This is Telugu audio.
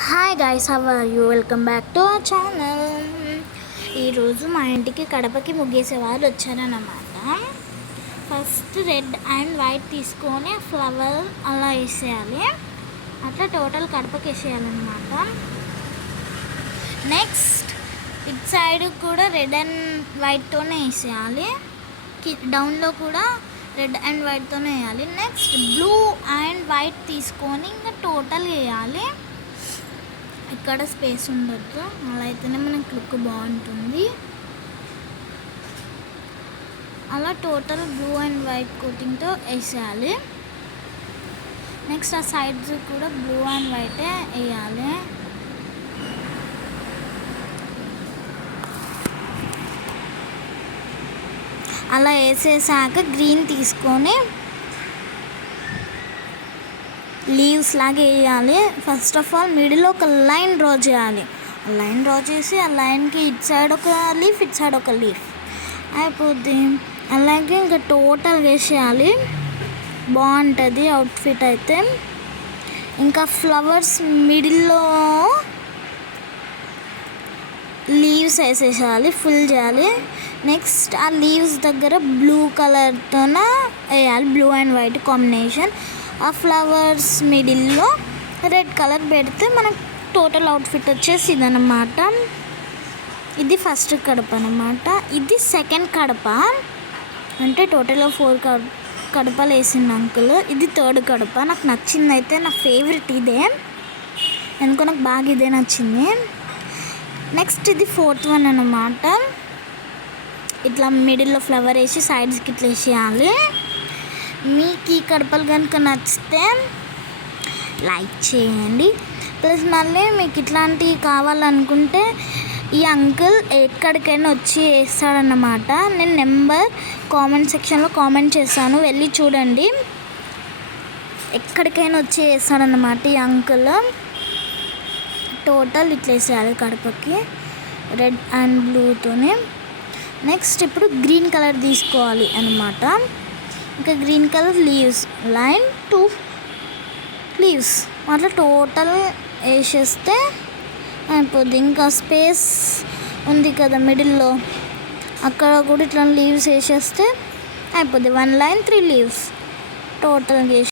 Hi guys, how are you? Welcome back to our channel. ఈరోజు మా ఇంటికి కడపకి ముగ్గేసే వాళ్ళు వచ్చారన్నమాట. ఫస్ట్ రెడ్ అండ్ వైట్ తీసుకొని ఫ్లవర్ అలా వేసేయాలి. అట్లా టోటల్ కడపకి వేసేయాలన్నమాట. నెక్స్ట్ ఇట్ సైడ్ కూడా రెడ్ అండ్ వైట్తోనే వేసేయాలి. డౌన్లో కూడా రెడ్ అండ్ వైట్తోనే వేయాలి. నెక్స్ట్ బ్లూ అండ్ వైట్ తీసుకొని ఇంకా టోటల్ వేయాలి. ఇక్కడ స్పేస్ ఉండొద్దు, అలా అయితేనే మనకి లుక్ బాగుంటుంది. అలా టోటల్ బ్లూ అండ్ వైట్ కోటింగ్తో వేసేయాలి. నెక్స్ట్ ఆ సైడ్స్ కూడా బ్లూ అండ్ వైటే వేయాలి. అలా వేసేసాక గ్రీన్ తీసుకొని లీవ్స్ లాగా వేయాలి. ఫస్ట్ ఆఫ్ ఆల్ మిడిల్లో ఒక లైన్ డ్రా చేయాలి. ఆ లైన్ డ్రా చేసి ఆ లైన్కి ఇటు సైడ్ ఒక లీఫ్, ఇటు సైడ్ ఒక లీఫ్ అయిపోద్ది. అలాగే ఇంకా టోటల్ వేసేయాలి, బాగుంటుంది అవుట్ఫిట్ అయితే. ఇంకా ఫ్లవర్స్ మిడిల్లో లీవ్స్ ఫుల్ చేయాలి. నెక్స్ట్ ఆ లీవ్స్ దగ్గర బ్లూ కలర్తోన వేయాలి, బ్లూ అండ్ వైట్ కాంబినేషన్. ఆ ఫ్లవర్స్ మిడిల్లో రెడ్ కలర్ పెడితే మనకు టోటల్ అవుట్ఫిట్ వచ్చేసి ఇదన్నమాట. ఇది ఫస్ట్ కడప అన్నమాట. ఇది సెకండ్ కడప, అంటే టోటల్గా 4 కడపలు వేసింది అంకుల్. ఇది థర్డ్ కడప. నాకు నచ్చింది అయితే, నా ఫేవరెట్ ఇదే, ఎందుకో నాకు బాగా ఇదే నచ్చింది. నెక్స్ట్ ఇది ఫోర్త్ వన్ అన్నమాట. ఇట్లా మిడిల్లో ఫ్లవర్ వేసి సైడ్స్కి ఇట్లా వేసేయాలి. మీకు ఈ కడపలు కనుక నచ్చితే లైక్ చేయండి. ప్లస్ మళ్ళీ మీకు ఇట్లాంటివి కావాలనుకుంటే ఈ అంకుల్ ఎక్కడికైనా వచ్చి వేస్తాడన్నమాట. నేను నెంబర్ కామెంట్ సెక్షన్లో కామెంట్ చేస్తాను, వెళ్ళి చూడండి. ఎక్కడికైనా వచ్చి వేస్తాడన్నమాట ఈ అంకుల్. టోటల్ ఇట్లా వేసేయాలి కడపకి రెడ్ అండ్ బ్లూతోనే. నెక్స్ట్ ఇప్పుడు గ్రీన్ కలర్ తీసుకోవాలి అన్నమాట. ఇంకా green colour leaves, line 2 leaves అట్లా టోటల్ వేసేస్తే అయిపోద్ది. ఇంకా స్పేస్ ఉంది కదా మిడిల్లో, అక్కడ కూడా ఇట్లా లీవ్స్ వేసేస్తే అయిపోద్ది. 1 లైన్ 3 లీవ్స్ టోటల్ వేసి